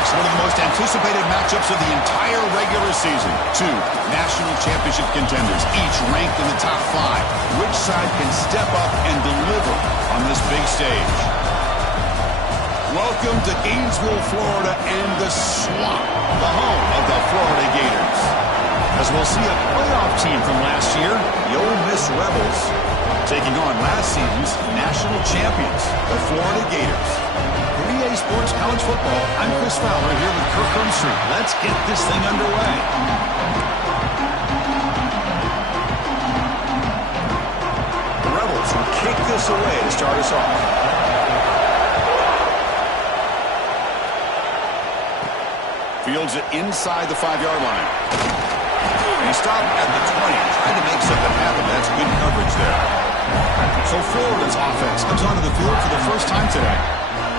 folks, one of the most anticipated matchups of the entire regular season. Two national championship contenders, each ranked in the top 5. Which side can step up and deliver on this big stage? Welcome to Gainesville, Florida, and the Swamp, the home of the Florida Gators. As we'll see a playoff team from last year, the Ole Miss Rebels, taking on last season's national champions, the Florida Gators. For EA Sports College Football, I'm Chris Fowler here with Kirk Hermstreet. Let's get this thing underway. The Rebels will kick this away to start us off. Fields it inside the 5-yard line. He stopped at the 20, trying to make something happen. That's good coverage there. So Florida's offense comes onto the field for the first time today.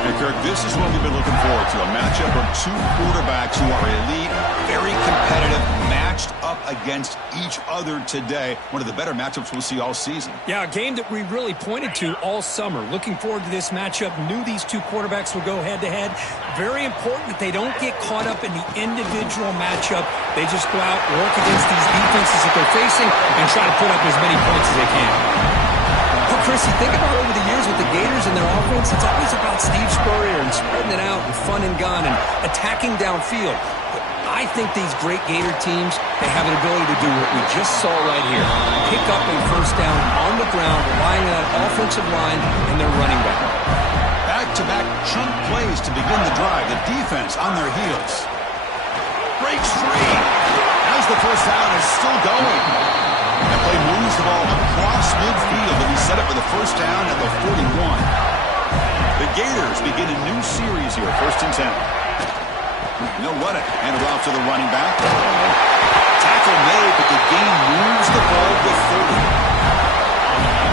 And Kirk, this is what we've been looking forward to, a matchup of two quarterbacks who are elite, very competitive, matched up against each other today. One of the better matchups we'll see all season. Yeah, a game that we really pointed to all summer. Looking forward to this matchup. Knew these two quarterbacks would go head-to-head. Very important that they don't get caught up in the individual matchup. They just go out, work against these defenses that they're facing, and try to put up as many points as they can. Well, Chris, you think about over the years with the Gators and their offense, it's always about Steve Spurrier and spreading it out and fun and gun and attacking downfield. But I think these great Gator teams, they have an ability to do what we just saw right here. Pick up a first down on the ground, relying on that offensive line and their running back. Back-to-back chunk plays to begin the drive. The defense on their heels. Breaks free. As the first down is still going. That play moves the ball across midfield, and he set up for the first down at the 41. The Gators begin a new series here, 1st and 10. They'll run it. Hand it off to the running back. Tackle made, but the gain moves the ball to 30.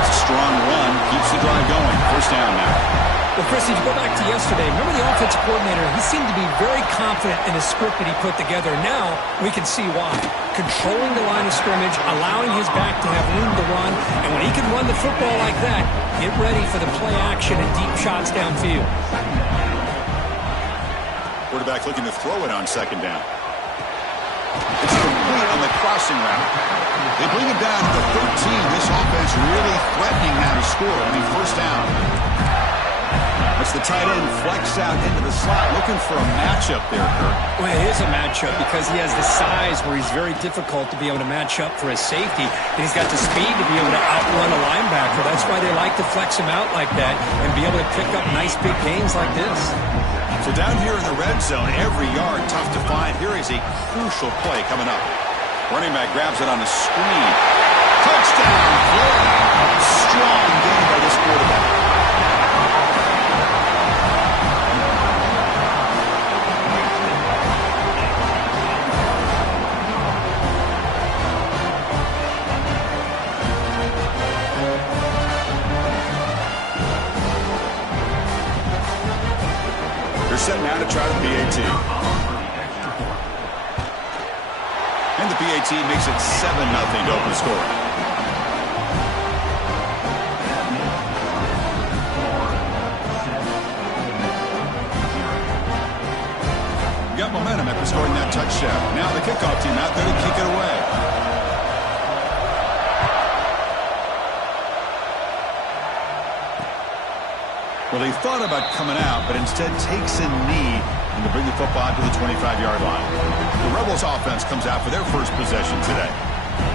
It's a strong run, keeps the drive going. First down now. Well, Chris, if you go back to yesterday, remember the offensive coordinator, he seemed to be very confident in the script that he put together. Now we can see why. Controlling the line of scrimmage, allowing his back to have room to run, and when he can run the football like that, get ready for the play action and deep shots downfield. Quarterback looking to throw it on 2nd down. It's complete on the crossing route. They bring it down to the 13. This offense really threatening now to score. First down. It's the tight end flexed out into the slot, looking for a matchup there, Kirk. Well, it is a matchup because he has the size where he's very difficult to be able to match up for his safety. And he's got the speed to be able to outrun a linebacker. That's why they like to flex him out like that and be able to pick up nice big gains like this. So down here in the red zone, every yard tough to find. Here is a crucial play coming up. Running back grabs it on the screen. Touchdown, Florida. Strong game by this quarterback. Set now to try the PAT. And the PAT makes it 7-0 to open score. Got momentum after scoring that touchdown. Now the kickoff team out there to kick it away. Well, he thought about coming out, but instead takes a knee and to bring the football to the 25-yard line. The Rebels offense comes out for their first possession today.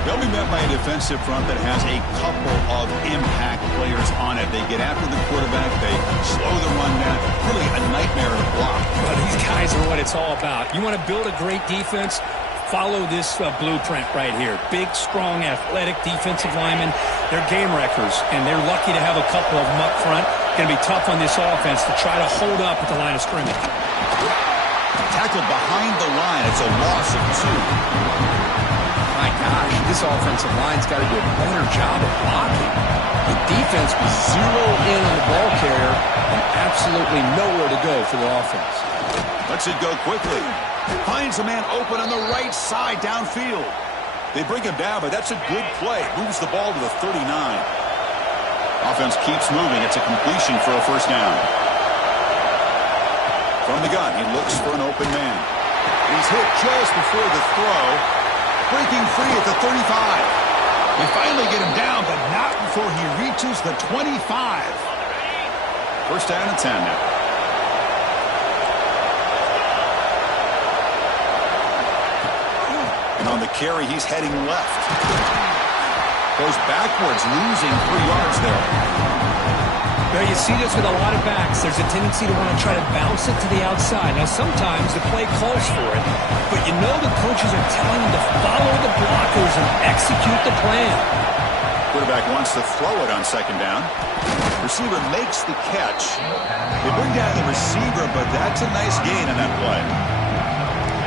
They'll be met by a defensive front that has a couple of impact players on it. They get after the quarterback. They slow the run down. Really a nightmare to block. Well, these guys are what it's all about. You want to build a great defense? Follow this blueprint right here. Big, strong, athletic defensive linemen. They're game wreckers, and they're lucky to have a couple of them up front. Going to be tough on this offense to try to hold up at the line of scrimmage. Tackled behind the line. It's a loss of 2. My gosh, this offensive line's got to do a better job of blocking. The defense was zeroed in on the ball carrier and absolutely nowhere to go for the offense. Lets it go quickly. Finds a man open on the right side downfield. They bring him down, but that's a good play. Moves the ball to the 39. Offense keeps moving. It's a completion for a first down. From the gun. He looks for an open man. He's hit just before the throw. Breaking free at the 35. They finally get him down, but not before he reaches the 25. First down and 10 now. And on the carry, he's heading left. Goes backwards, losing 3 yards there. Well, you see this with a lot of backs. There's a tendency to want to try to bounce it to the outside. Now, sometimes the play calls for it, but you know the coaches are telling them to follow the blockers and execute the plan. Quarterback wants to throw it on second down. Receiver makes the catch. They bring down the receiver, but that's a nice gain on that play.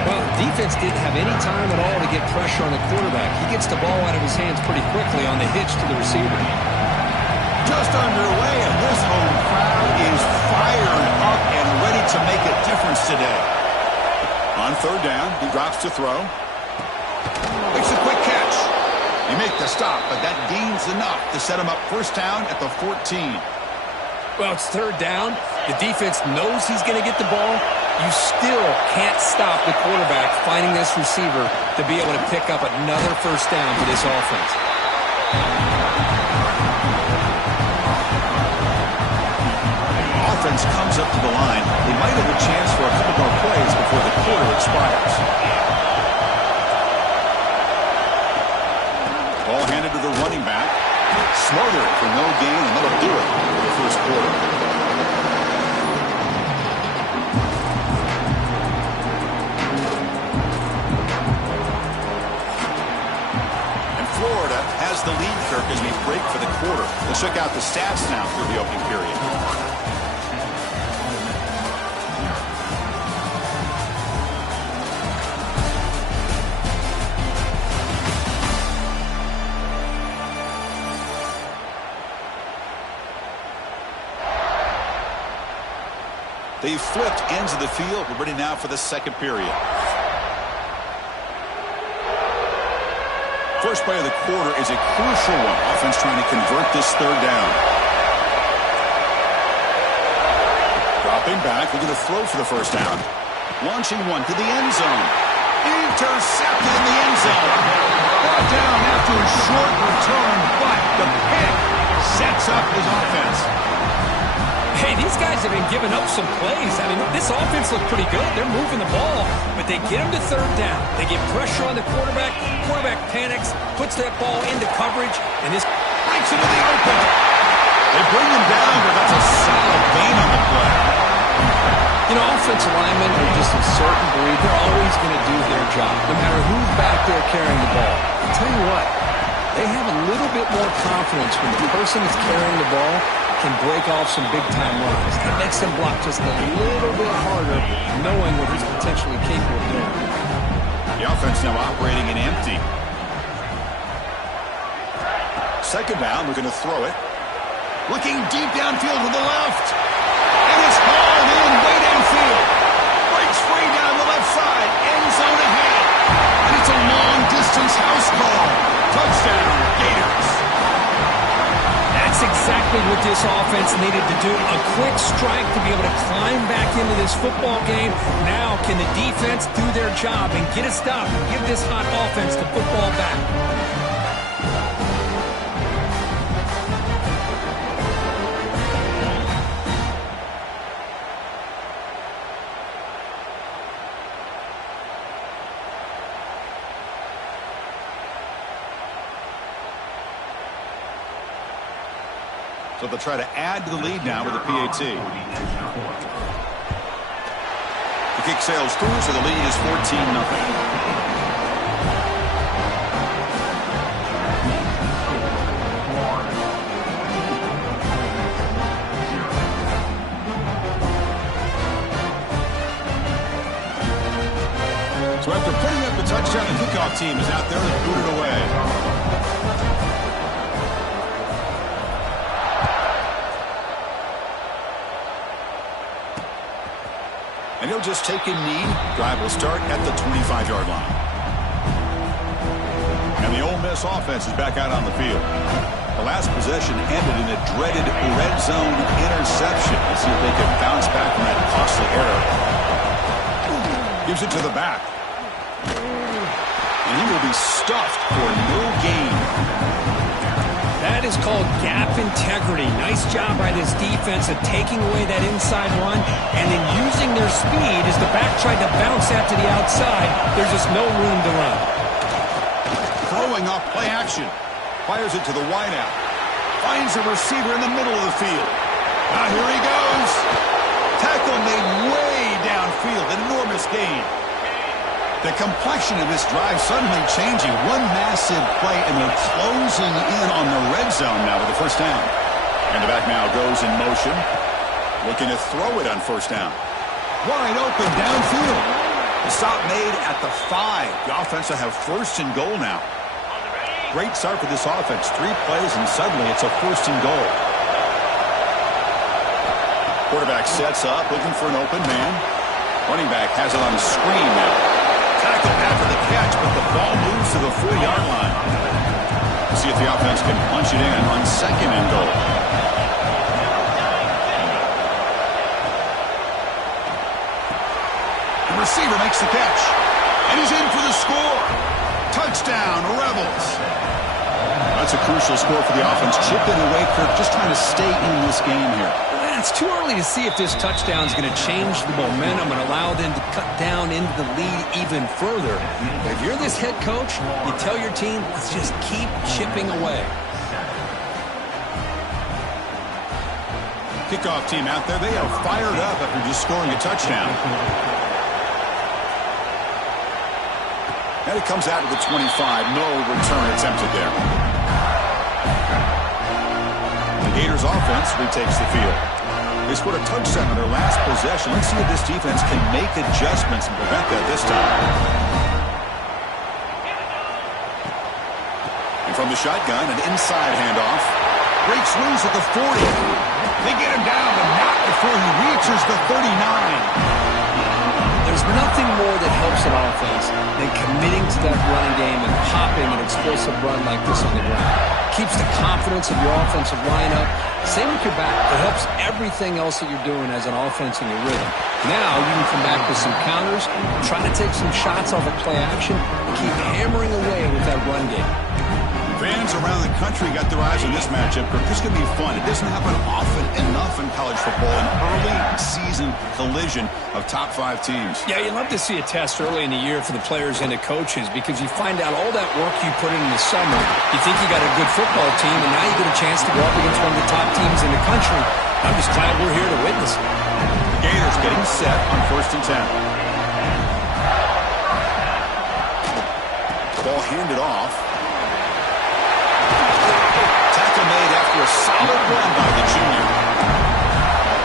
Well, the defense didn't have any time at all to get pressure on the quarterback. He gets the ball out of his hands pretty quickly on the hitch to the receiver. Just underway, and this home crowd is fired up and ready to make a difference today. On third down, he drops to throw. Makes a quick catch. He makes the stop, but that gains enough to set him up first down at the 14. Well, it's third down. The defense knows he's going to get the ball. You still can't stop the quarterback finding this receiver to be able to pick up another first down for this offense. Offense comes up to the line. They might have a chance for a couple more plays before the quarter expires. Ball handed to the running back. Smothered for no gain, and that'll do it for the first quarter. And Florida has the lead, Kirk, as we break for the quarter. Let's check out the stats now through the opening period. They've flipped ends of the field. We're ready now for the second period. First play of the quarter is a crucial one. Offense trying to convert this third down. Dropping back, looking to throw for the first down. Launching one to the end zone. Intercepted in the end zone. Brought down after a short return, but the pick sets up his offense. Hey, these guys have been giving up some plays. I mean, this offense looked pretty good. They're moving the ball, but they get him to third down. They get pressure on the quarterback. Quarterback panics, puts that ball into coverage, and this breaks into the open. They bring him down, but that's a solid gain on the play. You know, offensive linemen are just a certain breed. They're always going to do their job, no matter who's back there carrying the ball. I'll tell you what, they have a little bit more confidence when the person that's carrying the ball can break off some big-time runs. It makes them block just a little bit harder, knowing what he's potentially capable of doing. The offense now operating in empty. Second down, we're going to throw it. Looking deep downfield to the left. And it's hauled in way downfield. Breaks free down the left side. End zone ahead. And it's a long-distance house call. Touchdown, Gators. That's exactly what this offense needed to do. A quick strike to be able to climb back into this football game. Now can the defense do their job and get a stop and give this hot offense the football back? So they'll try to add to the lead now with a PAT. The kick sails through, so the lead is 14-0. So after putting up the touchdown, the kickoff team is out there to boot it away. And he'll just take a knee. Drive will start at the 25-yard line. And the Ole Miss offense is back out on the field. The last possession ended in a dreaded red zone interception. Let's see if they can bounce back from that costly error. Gives it to the back. And he will be stuffed for no gain. That is called gap integrity. Nice job by this defense of taking away that inside run and then using their speed as the back tried to bounce that to the outside. There's just no room to run. Throwing off play action. Fires it to the wideout. Finds a receiver in the middle of the field. Now here he goes. Tackle made way downfield. An enormous gain. The complexion of this drive suddenly changing. One massive play, and they're closing in on the red zone now with the first down. And the back now goes in motion. Looking to throw it on first down. Wide open downfield. The stop made at the 5. The offense will have first and goal now. Great start for this offense. 3 plays, and suddenly it's a first and goal. Quarterback sets up, looking for an open man. Running back has it on the screen now. Tackle after the catch, but the ball moves to the 4-yard line. See if the offense can punch it in on second and goal. The receiver makes the catch. And he's in for the score. Touchdown, Rebels. That's a crucial score for the offense. Chipping away, Kirk, just trying to stay in this game here. It's too early to see if this touchdown is going to change the momentum and allow them to cut down into the lead even further. But if you're this head coach, you tell your team, let's just keep chipping away. Kickoff team out there, they are fired up after just scoring a touchdown. And it comes out to the 25. No return attempted there. The Gators offense retakes the field. They scored a touchdown on their last possession. Let's see if this defense can make adjustments and prevent that this time. And from the shotgun, an inside handoff. Breaks loose at the 40. They get him down, but not before he reaches the 39. There's nothing more that helps an offense than committing to that running game and popping an explosive run like this on the ground. Keeps the confidence of your offensive lineup. Same with your back. It helps everything else that you're doing as an offense in your rhythm. Now you can come back with some counters, try to take some shots off of play action, and keep hammering away with that run game. Fans around the country got their eyes on this matchup. This is going to be fun. It doesn't happen often enough in college football. An early season collision of top 5 teams. Yeah, you love to see a test early in the year for the players and the coaches because you find out all that work you put in the summer. You think you got a good football team, and now you get a chance to go up against one of the top teams in the country. I'm just glad we're here to witness it. The Gators getting set on first and 10. Ball handed off. Made after a solid run by the junior.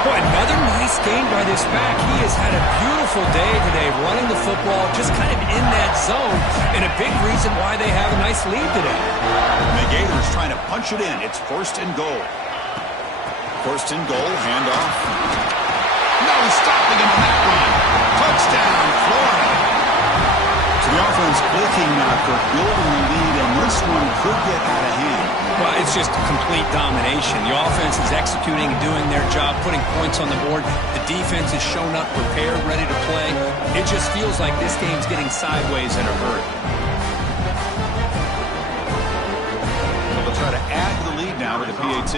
Boy, another nice game by this back. He has had a beautiful day today running the football, just kind of in that zone, and a big reason why they have a nice lead today. And the Gators trying to punch it in. It's first and goal. First and goal, handoff. No stopping him on that run. Touchdown, Florida. So the offense clicking now for building the lead, and this one could get out of hand. Well, it's just complete domination. The offense is executing and doing their job, putting points on the board. The defense has shown up, prepared, ready to play. It just feels like this game's getting sideways in a hurry. They'll try to add to the lead now with the PAT.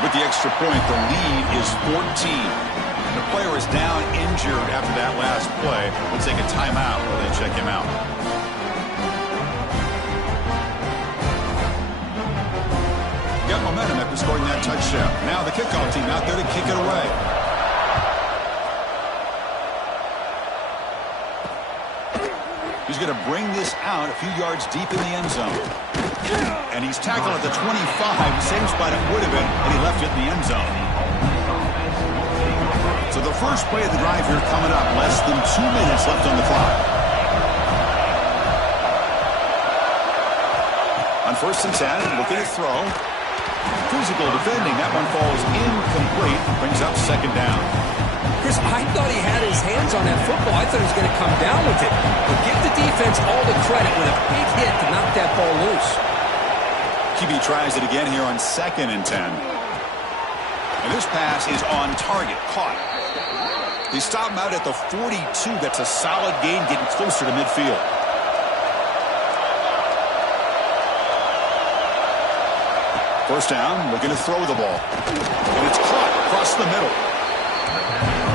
With the extra point, the lead is 14. The player is down injured after that last play. Let's take a timeout while they check him out. Got momentum after scoring that touchdown. Now the kickoff team out there to kick it away. He's going to bring this out a few yards deep in the end zone. And he's tackled at the 25, same spot it would have been, and he left it in the end zone. So the first play of the drive here coming up, less than 2 minutes left on the clock. On first and 10, looking to throw. Physical defending. That one falls incomplete. Brings up second down. Chris, I thought he had his hands on that football. I thought he was going to come down with it. But give the defense all the credit with a big hit to knock that ball loose. QB tries it again here on second and 10. And this pass is on target. Caught. They stop him out at the 42. That's a solid gain, getting closer to midfield. First down, looking to throw the ball. And it's caught across the middle.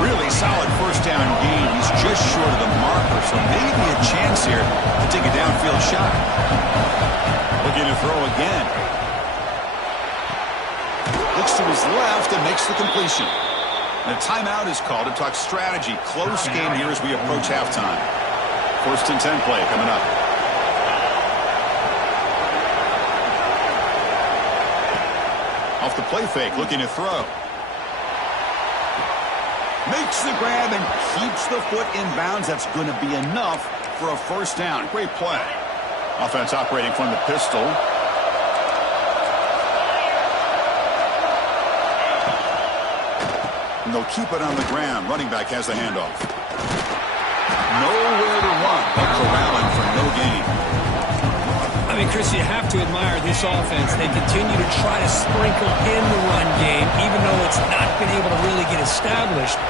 Really solid first down gain. He's just short of the marker, so maybe a chance here to take a downfield shot. Looking to throw again. Looks to his left and makes the completion. And a timeout is called to talk strategy. Close game here as we approach halftime. First and 10 play coming up. Off the play fake, looking to throw. Makes the grab and keeps the foot in bounds. That's going to be enough for a first down. Great play. Offense operating from the pistol. And they'll keep it on the ground. Running back has the handoff. Nowhere to run, but corralling for no gain. I mean, Chris, you have to admire this offense. They continue to try to sprinkle in the run game, even though it's not been able to really get established.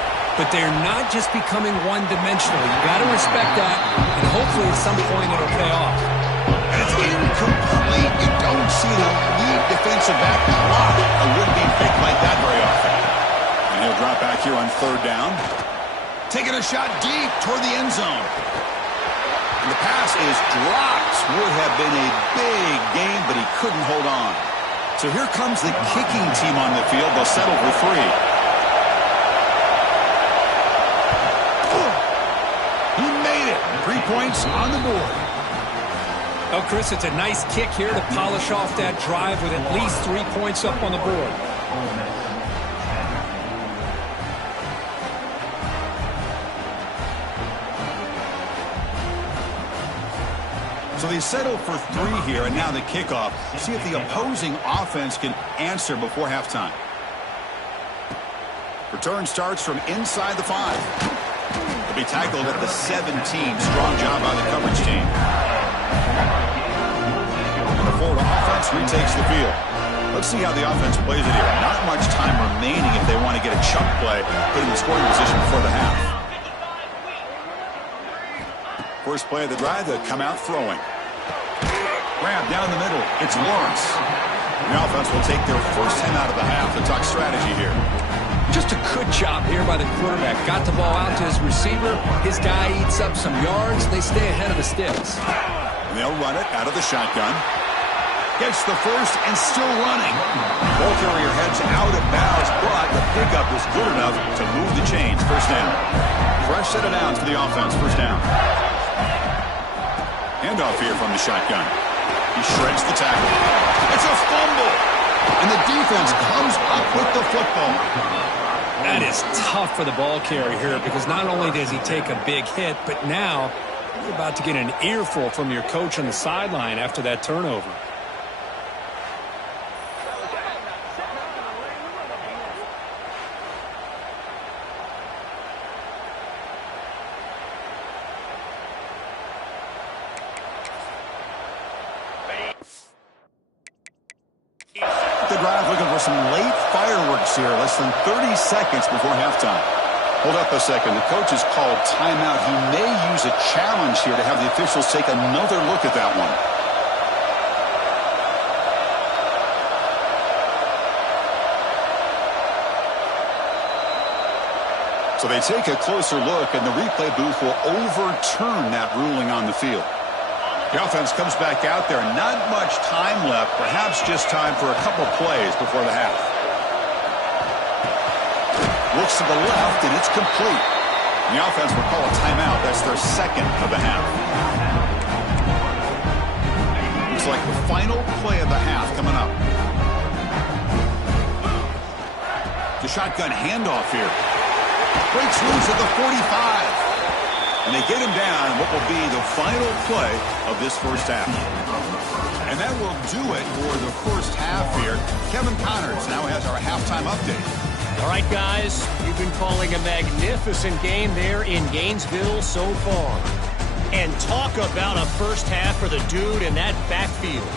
But they're not just becoming one-dimensional. You got to respect that, and hopefully at some point it'll pay off. And it's incomplete. You don't see the lead defensive back block a would-be pick like that very often. And he'll drop back here on third down. Taking a shot deep toward the end zone. And the pass is dropped. Would have been a big gain, but he couldn't hold on. So here comes the kicking team on the field. They'll settle for 3. He made it. 3 points on the board. Oh, Chris, it's a nice kick here to polish off that drive with at least 3 points up on the board. So they settle for 3 here, and now the kickoff. See if the opposing offense can answer before halftime. Return starts from inside the 5. They'll be tackled at the 17. Strong job by the coverage team. And the Florida offense retakes the field. Let's see how the offense plays it here. Not much time remaining if they want to get a chunk play, put in the scoring position before the half. First play of the drive, they'll come out throwing. Grab down the middle. It's Lawrence. The offense will take their first time out of the half to talk strategy here. Just a good job here by the quarterback. Got the ball out to his receiver. His guy eats up some yards. They stay ahead of the sticks. And they'll run it out of the shotgun. Gets the first and still running. Ball carrier heads out of bounds, but the pickup is good enough to move the chains. First down. Fresh set of downs for the offense. First down. Handoff here from the shotgun. He shreds the tackle. It's a fumble. And the defense comes up with the football. That is tough for the ball carrier here because not only does he take a big hit, but now you're about to get an earful from your coach on the sideline after that turnover. The drive looking for some late fireworks here. Less than 30 seconds before halftime. Hold up a second. The coach has called timeout. He may use a challenge here to have the officials take another look at that one. So they take a closer look, and the replay booth will overturn that ruling on the field. The offense comes back out there. Not much time left. Perhaps just time for a couple plays before the half. Looks to the left, and it's complete. And the offense will call a timeout. That's their second of the half. Looks like the final play of the half coming up. The shotgun handoff here. Breaks loose at the 45. And they get him down in what will be the final play of this first half. And that will do it for the first half here. Kevin Connors now has our halftime update. All right, guys, you've been calling a magnificent game there in Gainesville so far. And talk about a first half for the dude in that backfield.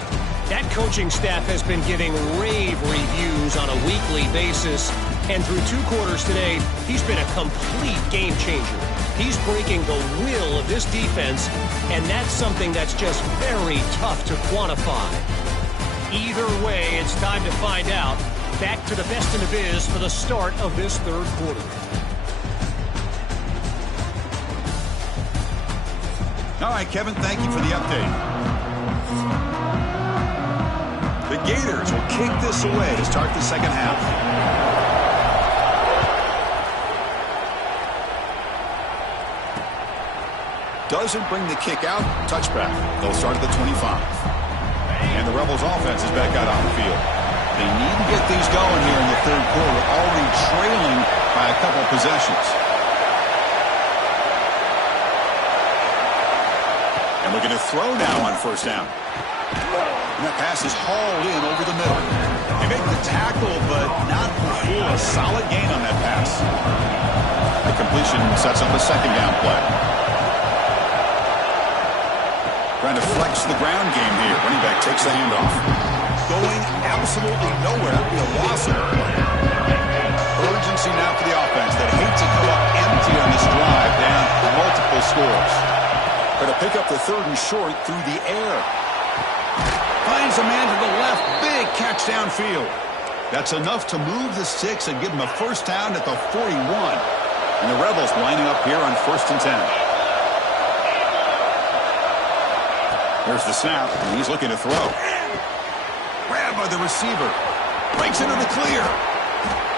That coaching staff has been giving rave reviews on a weekly basis. And through 2 quarters today, he's been a complete game changer. He's breaking the will of this defense, and that's something that's just very tough to quantify. Either way, it's time to find out. Back to the best in the biz for the start of this 3rd quarter. All right, Kevin, thank you for the update. The Gators will kick this away to start the 2nd half. Doesn't bring the kick out. Touchback. They'll start at the 25. And the Rebels offense is back out on the field. They need to get things going here in the 3rd quarter, already trailing by a couple possessions. And looking to throw now on 1st down. And that pass is hauled in over the middle. They make the tackle, but not before a solid gain on that pass. The completion sets up a 2nd down play. Trying to flex the ground game here. Running back takes the handoff. Going absolutely nowhere. That would be a loss of urgency now for the offense that hate to come up empty on this drive, down multiple scores. Going to pick up the 3rd and short through the air. Finds a man to the left. Big catch downfield. That's enough to move the sticks and give him a 1st down at the 41. And the Rebels lining up here on 1st and 10. There's the snap, and he's looking to throw. Grabbed by the receiver. Breaks into the clear.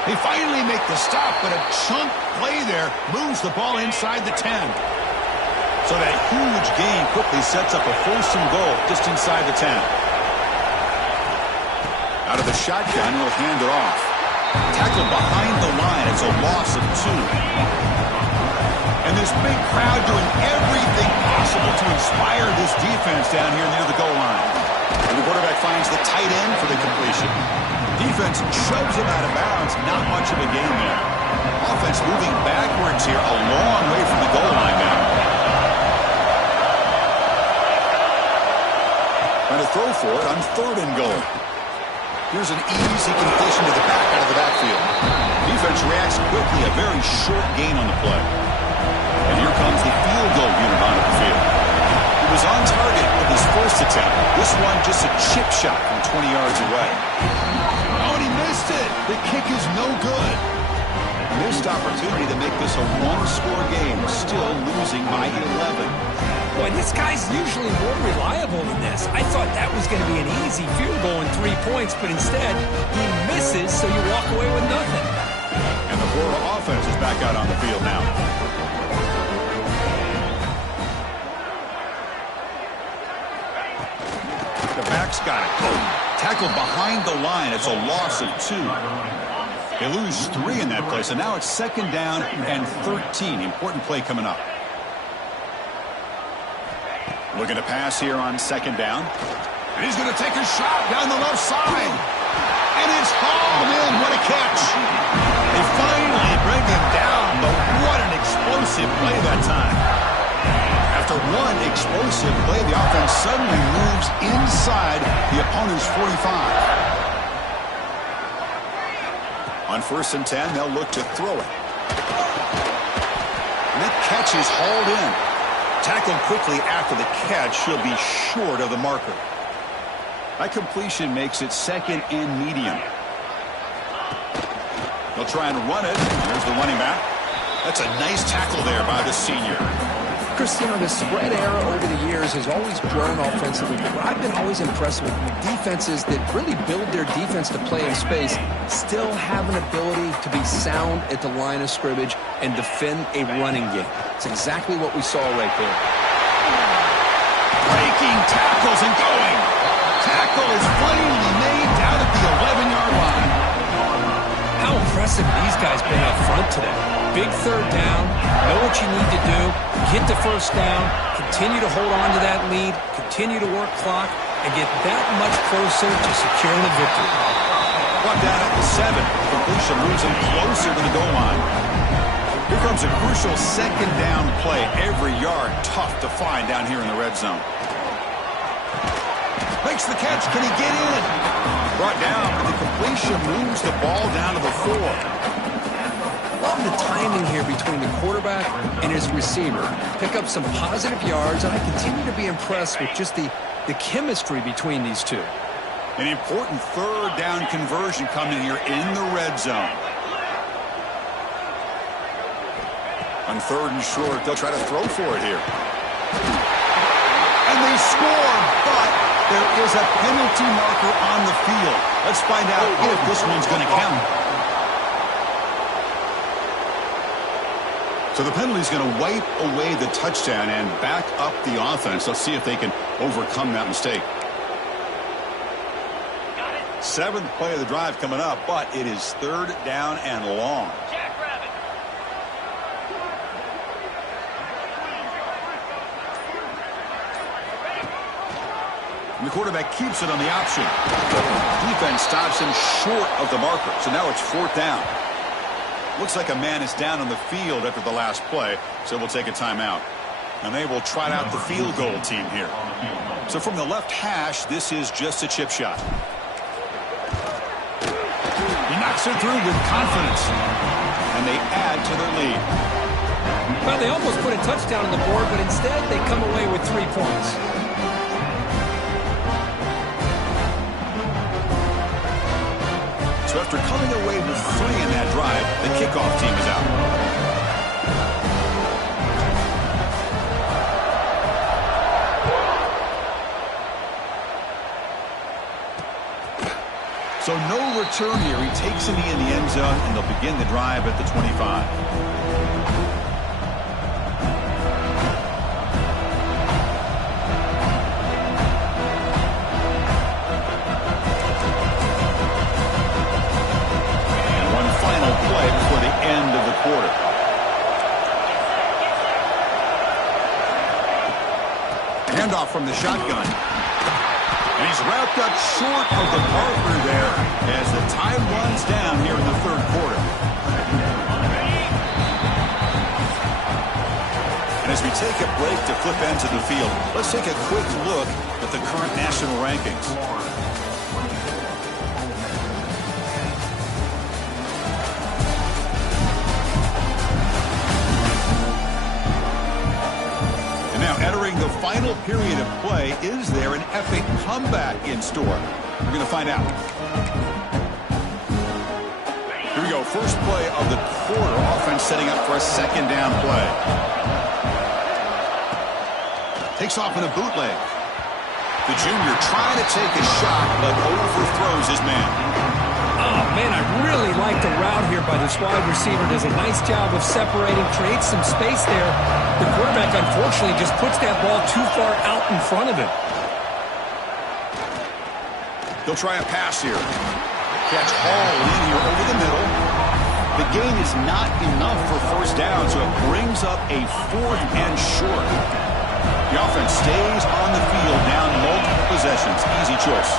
They finally make the stop, but a chunk play there moves the ball inside the 10. So that huge gain quickly sets up a 1st and goal just inside the 10. Out of the shotgun, he'll hand it off. Tackled behind the line. It's a loss of 2. And this big crowd doing everything possible to inspire this defense down here near the goal line. And the quarterback finds the tight end for the completion. Defense shoves him out of bounds. Not much of a gain there. Offense moving backwards here, a long way from the goal line now. Trying to throw for it on 3rd and goal. Here's an easy completion to the back out of the backfield. Defense reacts quickly, a very short gain on the play. And here comes the field goal unit onto the field. He was on target with his 1st attempt. This one just a chip shot from 20 yards away. Oh, and he missed it. The kick is no good. Missed opportunity to make this a 1-score game, still losing by 11. Boy, this guy's usually more reliable than this. I thought that was going to be an easy field goal and 3 points, but instead, he misses, so you walk away with nothing. And the Florida offense is back out on the field now. The back's got it. Boom. Tackled behind the line. It's a loss of 2. They lose 3 in that play, so now it's 2nd down and 13. Important play coming up. Looking to pass here on 2nd down. And he's going to take a shot down the left side. And it's hauled in. What a catch. They finally bring him down, but what an explosive play that time. After one explosive play, the offense suddenly moves inside the opponent's 45. On 1st and 10, they'll look to throw it. And that catch is hauled in. Tackled quickly after the catch. She'll be short of the marker. That completion makes it 2nd and medium. They'll try and run it. There's the running back. That's a nice tackle there by the senior. Cristiano, the spread era over the years has always grown offensively, but I've been always impressed with defenses that really build their defense to play in space, still have an ability to be sound at the line of scrimmage and defend a running game. It's exactly what we saw right there. Breaking tackles and going. Tackle is finally made down at the 11-yard line. How impressive these guys been up front today. Big 3rd down, know what you need to do, get the 1st down, continue to hold on to that lead, continue to work clock, and get that much closer to securing a victory. Brought down at the 7. Completion moves him closer to the goal line. Here comes a crucial 2nd down play. Every yard tough to find down here in the red zone. Makes the catch. Can he get in? Brought down, but the completion moves the ball down to the 4. love the timing here between the quarterback and his receiver. Pick up some positive yards, and I continue to be impressed with just the chemistry between these two. An important third down conversion coming here in the red zone. On third and short, they'll try to throw for it here. And they score, but there is a penalty marker on the field. Let's find out if this one's going to count. So the penalty is going to wipe away the touchdown and back up the offense. Let's see if they can overcome that mistake. Seventh play of the drive coming up, but it is third down and long. And the quarterback keeps it on the option. Defense stops him short of the marker, so now it's fourth down. Looks like a man is down on the field after the last play, so we'll take a timeout. And they will trot out the field goal team here. So from the left hash, this is just a chip shot. He knocks it through with confidence. And they add to their lead. Well, they almost put a touchdown on the board, but instead they come away with 3 points. So after coming away with 3 in that drive, the kickoff team is out. So no return here. He takes it in the end zone, and they'll begin the drive at the 25. Before the end of the quarter. Handoff from the shotgun. And he's wrapped up short of the marker there as the time runs down here in the third quarter. And as we take a break to flip ends of the field, let's take a quick look at the current national rankings. Entering the final period of play, is there an epic comeback in store? We're going to find out. Here we go. First play of the quarter. Offense setting up for a second down play. Takes off in a bootleg. The junior trying to take a shot, but overthrows his man. Oh, man, I really like the route here by this wide receiver. Does a nice job of separating, creates some space there. The quarterback, unfortunately, just puts that ball too far out in front of him. They'll try a pass here. Catch Hall in here over the middle. The gain is not enough for first down, so it brings up a fourth and short. The offense stays on the field down multiple possessions. Easy choice.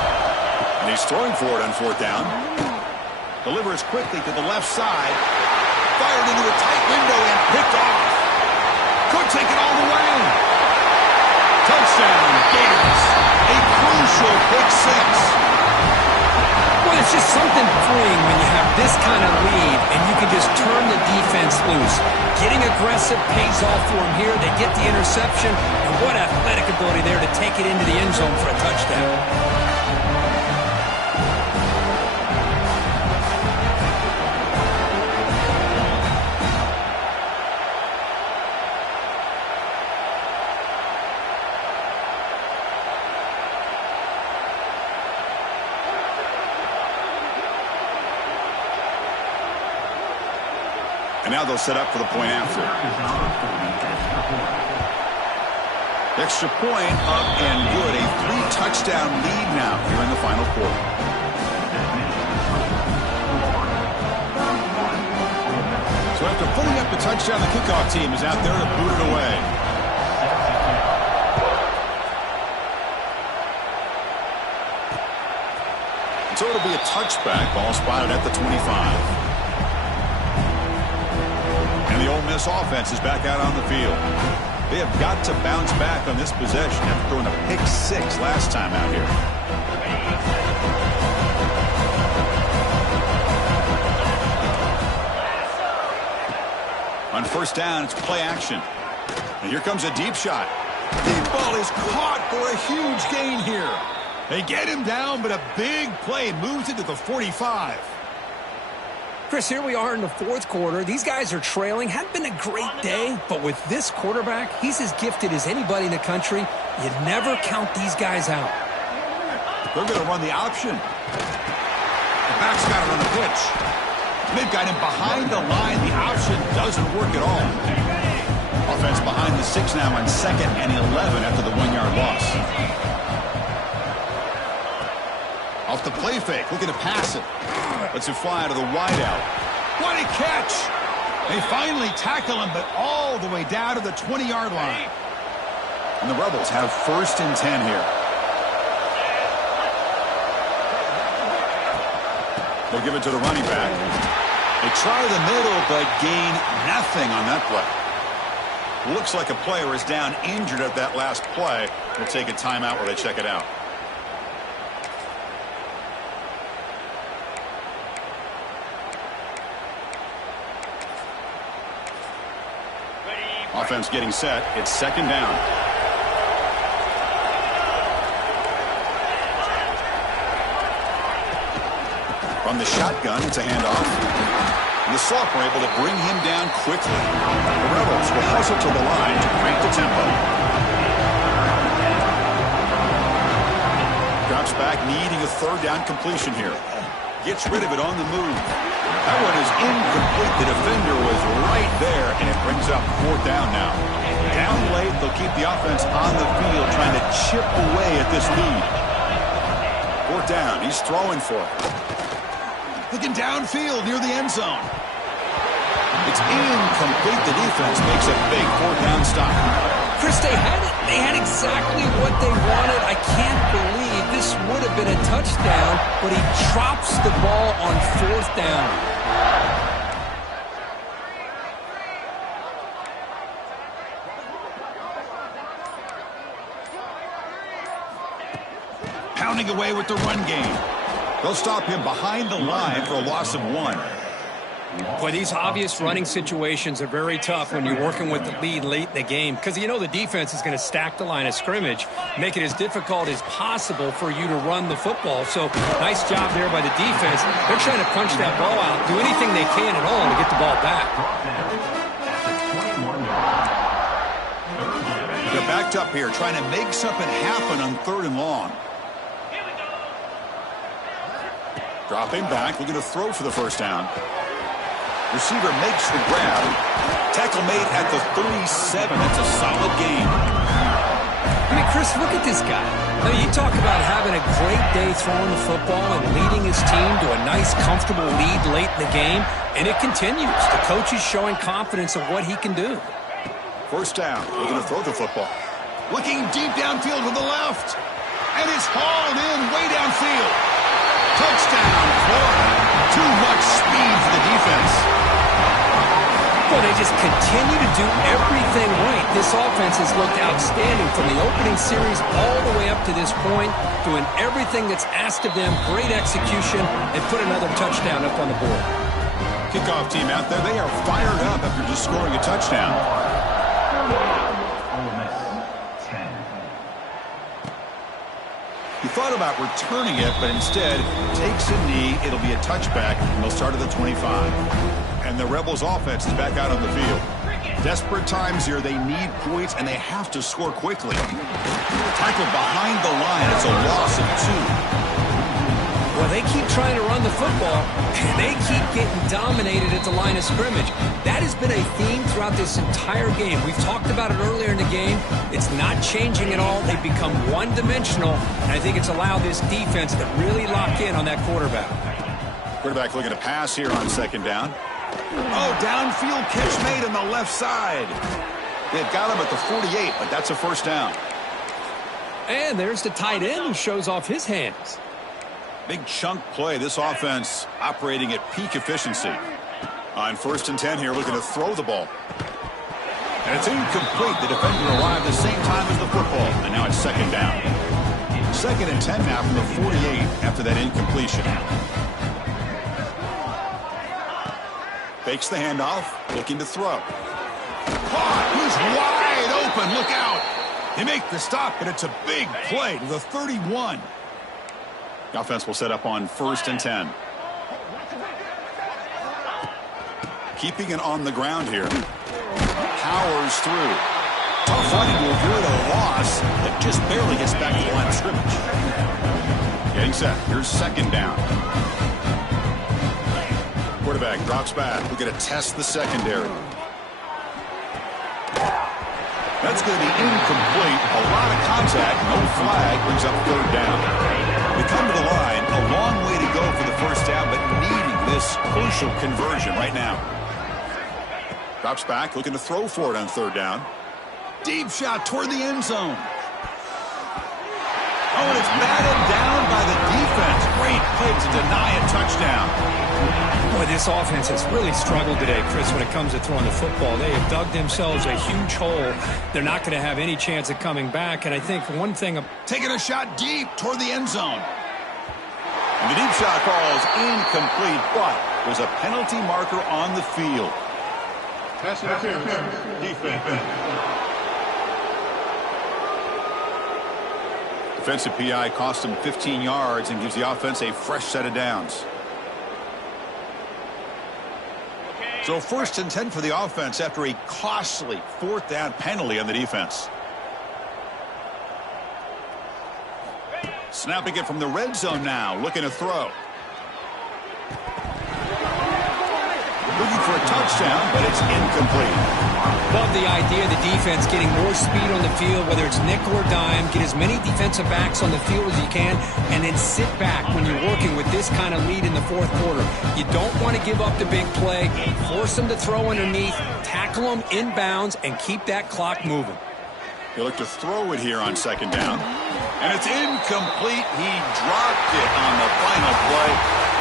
And he's throwing for it on fourth down. Delivers quickly to the left side. Fired into a tight window and picked off. Could take it all the way. Touchdown, Gators. A crucial pick six. Well, it's just something freeing when you have this kind of lead and you can just turn the defense loose. Getting aggressive pays off for them here. They get the interception, and what athletic ability there to take it into the end zone for a touchdown. And now they'll set up for the point after. Extra point up and good. A 3-touchdown lead now here in the final quarter. So after pulling up the touchdown, the kickoff team is out there to boot it away. And so it'll be a touchback. Ball spotted at the 25. And the Ole Miss offense is back out on the field. They have got to bounce back on this possession after throwing a pick six last time out here. On first down, it's play action. And here comes a deep shot. The ball is caught for a huge gain here. They get him down, but a big play moves into the 45. Chris, here we are in the fourth quarter. These guys are trailing. Hadn't been a great day, but with this quarterback, he's as gifted as anybody in the country. You never count these guys out. They're going to run the option. The back's got it on the pitch. They've got him behind the line. The option doesn't work at all. Offense behind the 6 now on 2nd and 11 after the 1-yard loss. Off the play fake, looking to pass it. Lets it fly out of the wideout. What a catch! They finally tackle him, but all the way down to the 20-yard line. And the Rebels have 1st and 10 here. They'll give it to the running back. They try the middle, but gain nothing on that play. Looks like a player is down injured at that last play. We'll take a timeout while they check it out. Offense getting set. It's 2nd down. From the shotgun, it's a handoff. And the sophomore able to bring him down quickly. The Rebels will hustle to the line to crank the tempo. Drops back, needing a 3rd down completion here. Gets rid of it on the move. That one is incomplete. The defender was right there, and it brings up 4th down now. Down late, they'll keep the offense on the field, trying to chip away at this lead. 4th down, he's throwing for it. Looking downfield near the end zone. It's incomplete. The defense makes a big 4th down stop. Chris, they had exactly what they wanted. I can't believe this would have been a touchdown, but he drops the ball on 4th down. Pounding away with the run game. They'll stop him behind the line for a loss of 1. Boy, these obvious running situations are very tough when you're working with the lead late in the game because you know the defense is going to stack the line of scrimmage, make it as difficult as possible for you to run the football. So nice job there by the defense. They're trying to punch that ball out, do anything they can at all to get the ball back. They're backed up here, trying to make something happen on 3rd and long. Dropping back, looking to throw for the 1st down. Receiver makes the grab. Tackle made at the 37. That's a solid gain. I mean, Chris, look at this guy. Now, you talk about having a great day throwing the football and leading his team to a nice, comfortable lead late in the game, and it continues. The coach is showing confidence of what he can do. 1st down, looking to throw the football. Looking deep downfield to the left. And it's hauled in way downfield. Touchdown, Florida. Too much speed for the defense. Well, they just continue to do everything right. This offense has looked outstanding from the opening series all the way up to this point, doing everything that's asked of them, great execution, and put another touchdown up on the board. Kickoff team out there, they are fired up after just scoring a touchdown. He thought about returning it, but instead takes a knee. It'll be a touchback, and they'll start at the 25. And the Rebels offense is back out on the field. Desperate times here. They need points, and they have to score quickly. Tackled behind the line. It's a loss of 2. Well, they keep trying to run the football, and they keep getting dominated at the line of scrimmage. That has been a theme throughout this entire game. We've talked about it earlier in the game. It's not changing at all. They've become one-dimensional, and I think it's allowed this defense to really lock in on that quarterback. Quarterback looking to pass here on 2nd down. Oh, downfield catch made on the left side. They've got him at the 48, but that's a 1st down. And there's the tight end who shows off his hands. Big chunk play. This offense operating at peak efficiency. On 1st and 10 here, looking to throw the ball. And it's incomplete. The defender arrived the same time as the football. And now it's 2nd down. 2nd and 10 now from the 48 after that incompletion. Fakes the handoff, looking to throw. caught. He's wide open. Look out. They make the stop, and it's a big play to the 31. The offense will set up on 1st and 10. Keeping it on the ground here. Powers through. Tough fighting to avoid a loss that just barely gets back to the line of scrimmage. Getting set. Here's 2nd down. Quarterback drops back. We're going to test the secondary. That's going to be incomplete. A lot of contact. No flag. Brings up 3rd down. They come to the line. A long way to go for the 1st down, but needing this crucial conversion right now. Drops back. Looking to throw for it on 3rd down. Deep shot toward the end zone. Oh, and it's batted down by the defense. Great play to deny a touchdown. Boy, this offense has really struggled today, Chris, when it comes to throwing the football. They have dug themselves a huge hole. They're not going to have any chance of coming back. And I think one thing... Taking a shot deep toward the end zone. And the deep shot call is incomplete, but there's a penalty marker on the field. Pass interference. Defense. Defensive PI cost him 15 yards and gives the offense a fresh set of downs. So 1st and 10 for the offense after a costly 4th down penalty on the defense. Snapping it from the red zone now, looking to throw. Looking for a touchdown, but it's incomplete. Love the idea of the defense getting more speed on the field, whether it's nickel or dime. Get as many defensive backs on the field as you can, and then sit back when you're working with this kind of lead in the 4th quarter. You don't want to give up the big play. Force them to throw underneath, tackle them inbounds, and keep that clock moving. He'll look to throw it here on 2nd down. And it's incomplete. He dropped it on the final play.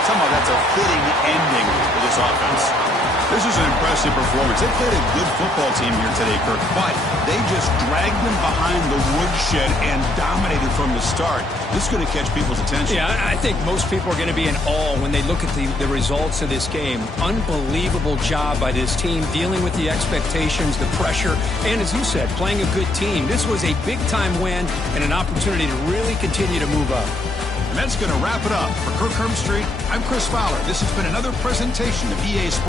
Somehow that's a fitting ending for this offense. This is an impressive performance. They played a good football team here today, Kirk, but they just dragged them behind the woodshed and dominated from the start. This is going to catch people's attention. Yeah, I think most people are going to be in awe when they look at the results of this game. Unbelievable job by this team dealing with the expectations, the pressure, and as you said, playing a good team. This was a big-time win and an opportunity to really continue to move up. And that's going to wrap it up. For Kirk Herbstreit, I'm Chris Fowler. This has been another presentation of EA Sports.